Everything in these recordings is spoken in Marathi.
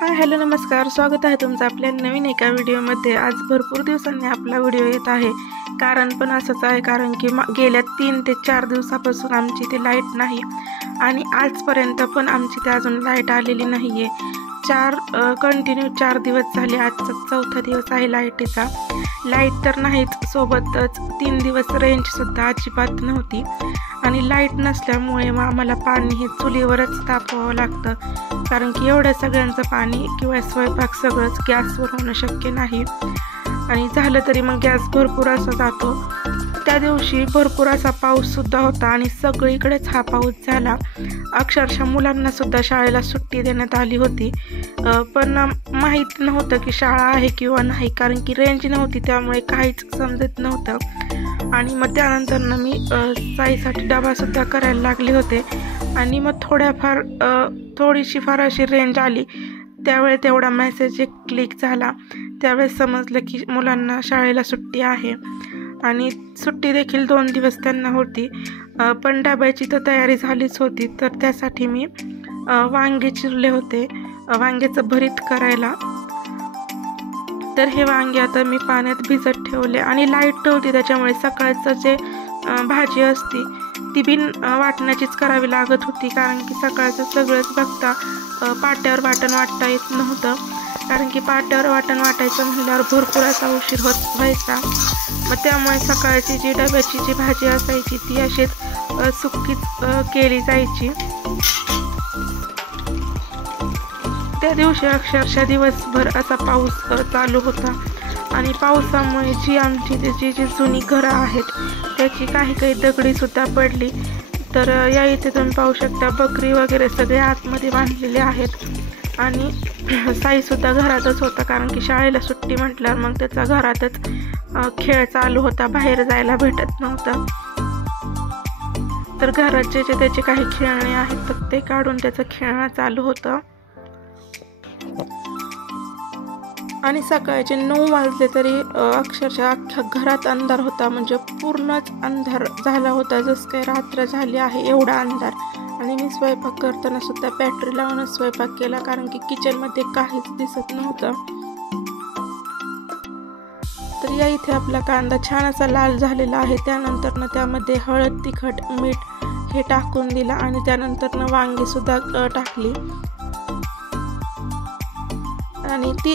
हाय हॅलो नमस्कार, स्वागत आहे तुमचं आपल्या नवीन एका व्हिडिओमध्ये। आज भरपूर दिवसांनी आपला व्हिडिओ येत आहे। कारण पण असंच आहे, कारण की गेल्या 3 ते 4 दिवसापासून आमची इथे लाईट नाही आणि आजपर्यंत पण आमची इथे अजून लाईट आलेली नाही आहे। कंटिन्यू 4 दिवस झाले, आजचा 4था दिवस आहे लाईटीचा। लाईट तर नाहीच, सोबतच 3 दिवस रेंजसुद्धा अजिबात नव्हती आणि लाईट नसल्यामुळे मग आम्हाला पाणी हे चुलीवरच तापवावं लागतं, कारण की एवढ्या सगळ्यांचं पाणी किंवा स्वयंपाक सगळंच गॅसवर होणं शक्य नाही। आणि झालं तरी मग गॅस भरपूर असा जातो। त्या दिवशी भरपूर असा पाऊससुद्धा होता आणि सगळीकडेच हा पाऊस झाला। अक्षरशः मुलांना सुद्धा शाळेला सुट्टी देण्यात आली होती, पण माहीत नव्हतं की शाळा आहे किंवा नाही, कारण की रेंज नव्हती, त्यामुळे काहीच समजत नव्हतं। आणि मग त्यानंतर मी साईसाठी डबासुद्धा करायला लागले होते आणि मग थोडीशी फार अशी रेंज आली, त्यावेळी तेवढा मेसेज एक क्लिक झाला। त्यावेळेस समजलं की मुलांना शाळेला सुट्टी आहे आणि सुट्टी देखील 2 दिवस त्यांना होती। पण डब्याची तर तयारी झालीच होती, तर त्यासाठी मी वांगे चिरले होते, वांग्याचं भरीत करायला। तर हे वांगे आता मी पाण्यात भिजत ठेवले आणि लाईट नव्हती, त्याच्यामुळे सकाळचं जे भाजी असती ती बिन वाटण्याचीच करावी लागत होती, कारण की सकाळचं सगळंच बघता पाट्यावर वाटण वाटता येत नव्हतं, कारण की पाट्यावर वाटण वाटायचं म्हटल्यावर भरपूर असा उशीर व्हायचा। मग त्यामुळे सकाळची जी डब्याची जी भाजी असायची ती अशीच सुक्कीच केली जायची। त्या दिवशी अक्षरशः दिवसभर असा पाऊस चालू होता आणि पावसामुळे जी आमची जी जुनी घरं आहेत त्याची काही दगडीसुद्धा पडली। तर या इथे तुम्ही पाहू शकता बकरी वगैरे सगळे आतमध्ये बांधलेले आहेत आणि साईसुद्धा घरातच होता, कारण की शाळेला सुट्टी म्हटल्यावर मग त्याचा घरातच खेळ चालू होता, बाहेर जायला भेटत नव्हतं। तर घरात जे त्याचे काही खेळणे आहेत तर ते काढून त्याचं खेळणं चालू होतं। आणि सकाळचे 9 वाजले तरी अक्षरशः अख्ख्या घरात अंधार होता, म्हणजे पूर्णच अंधार झाला होता, जसं काही रात्र झाली आहे एवढा अंधार। आणि मी स्वयंपाक करताना सुद्धा बॅटरी लावूनच स्वयंपाक केला, कारण की किचनमध्ये काहीच दिसत नव्हतं। तर या इथे आपला कांदा छान असा लाल झालेला आहे। त्यानंतर त्यामध्ये हळद, तिखट, मीठ हे टाकून दिला आणि त्यानंतर वांगी सुद्धा टाकली। आणि ती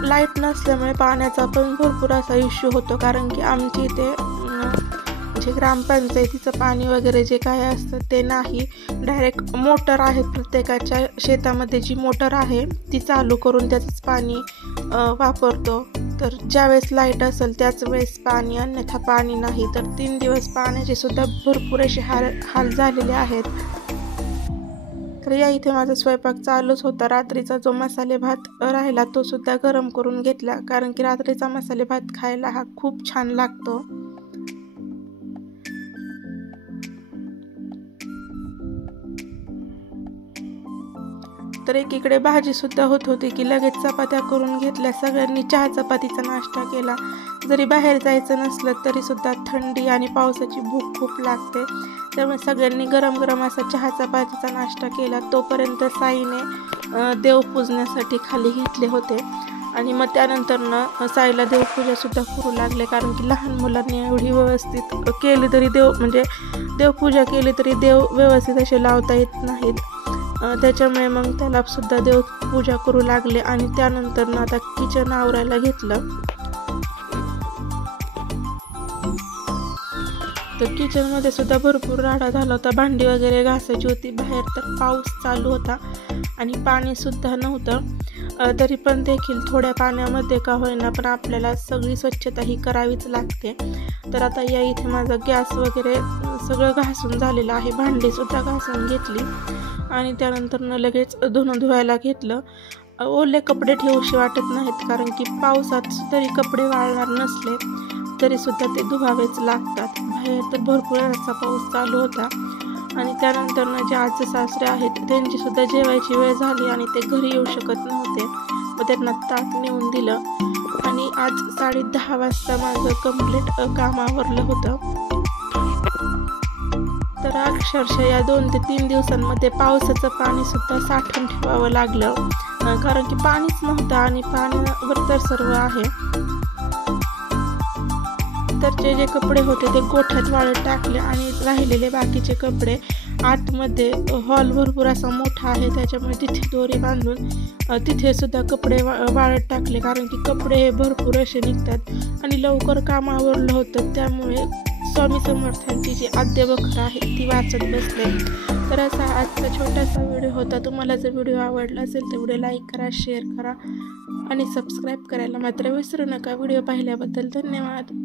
लाईट नसल्यामुळे पाण्याचा पण भरपूर असा इश्यू होतो, कारण की आमची इथे जे ग्रामपंचायतीचं पाणी वगैरे जे काय असतं ते नाही, डायरेक्ट मोटर आहे, प्रत्येकाच्या शेतामध्ये जी मोटर आहे ती चालू करून त्याचंच पाणी वापरतो। तर ज्यावेळेस लाईट असेल त्याच वेळेस पाणी, अन्यथा पाणी नाही। तर 3 दिवस पाण्याचे सुद्धा भरपूर असे हाल झालेले आहेत। तर या इथे माझा स्वयंपाक चालूच होता। रात्रीचा जो मसाले भात राहिला तो सुद्धा गरम करून घेतला, कारण की रात्रीचा मसाले भात खायला हा खूप छान लागतो। तर एकीकडे भाजी सुद्धा होत होती की लगेच चपात्या करून घेतल्या, सगळ्यांनी चहा चपातीचा नाश्ता केला। जरी बाहेर जायचं नसलं तरी सुद्धा थंडी आणि पावसाची भूक खूप लागते, त्यामुळे सगळ्यांनी गरम गरम असा चहा चपातीचा नाश्ता केला। तोपर्यंत साईने देव पूजण्यासाठी खाली घेतले होते आणि मग त्यानंतर साईला देवपूजा सुद्धा करू लागले, कारण की लहान मुलांनी एवढी व्यवस्थित केली तरी देवपूजा केली तरी देव व्यवस्थित असे लावता येत नाहीत, त्याच्यामुळे मग त्याला सुद्धा देवपूजा करू लागले। आणि त्यानंतर आता किचन आवरायला घेतलं। तर किचनमध्ये सुद्धा भरपूर राडा झाला होता, भांडी वगैरे घासायची होती। बाहेर तर पाऊस चालू होता आणि पाणी सुद्धा नव्हतं, तरी पण देखील थोड्या पाण्यामध्ये का होईना पण आपल्याला सगळी स्वच्छता ही करावीच लागते। तर आता या इथे माझा गॅस वगैरे सगळं घासून झालेलं आहे, भांडी सुद्धा घासून घेतली आणि त्यानंतर लगेच धुणं धुवायला घेतलं। ओले कपडे ठेवूशी वाटत नाहीत, कारण की पावसात तरी कपडे वाळणार नसले तरी सुद्धा ते धुवावेच लागतात। बाहेर तर भरपूर असा पाऊस चालू होता आणि त्यानंतर जे आजी सासरे आहेत त्यांची सुद्धा जेवायची वेळ झाली आणि ते घरी येऊ शकत नव्हते, मग त्यांना ताट नेऊन दिलं आणि आज 10:30 वाजता माझं कंप्लीट काम आवरलं होतं। तर अक्षरशः या 2 ते 3 दिवसांमध्ये पावसाचं पाणी सुद्धा साठवून ठेवावं लागलं, कारण की पाणीच नव्हतं आणि पाण्यावर तर सर्व आहे. तर जे कपडे होते ते गोठ्यात वाळत टाकले आणि राहिलेले बाकीचे कपडे आतमध्ये हॉल भरपूर असा मोठा आहे, त्याच्यामुळे तिथे दोरी बांधून तिथे सुद्धा कपडे वाळत टाकले. कारण की कपडे भरपूर असे निघतात आणि लवकर काम आवरलं होतं, त्यामुळे स्वामी समर्थांची जी आद्य बखर आहे ती वाचत बसले. तर असा आजचा छोटासा व्हिडिओ होता. तुम्हाला जर व्हिडिओ आवडला असेल तर व्हिडिओ लाईक करा, शेअर करा आणि सबस्क्राईब करायला मात्र विसरू नका. व्हिडिओ पाहिल्याबद्दल धन्यवाद.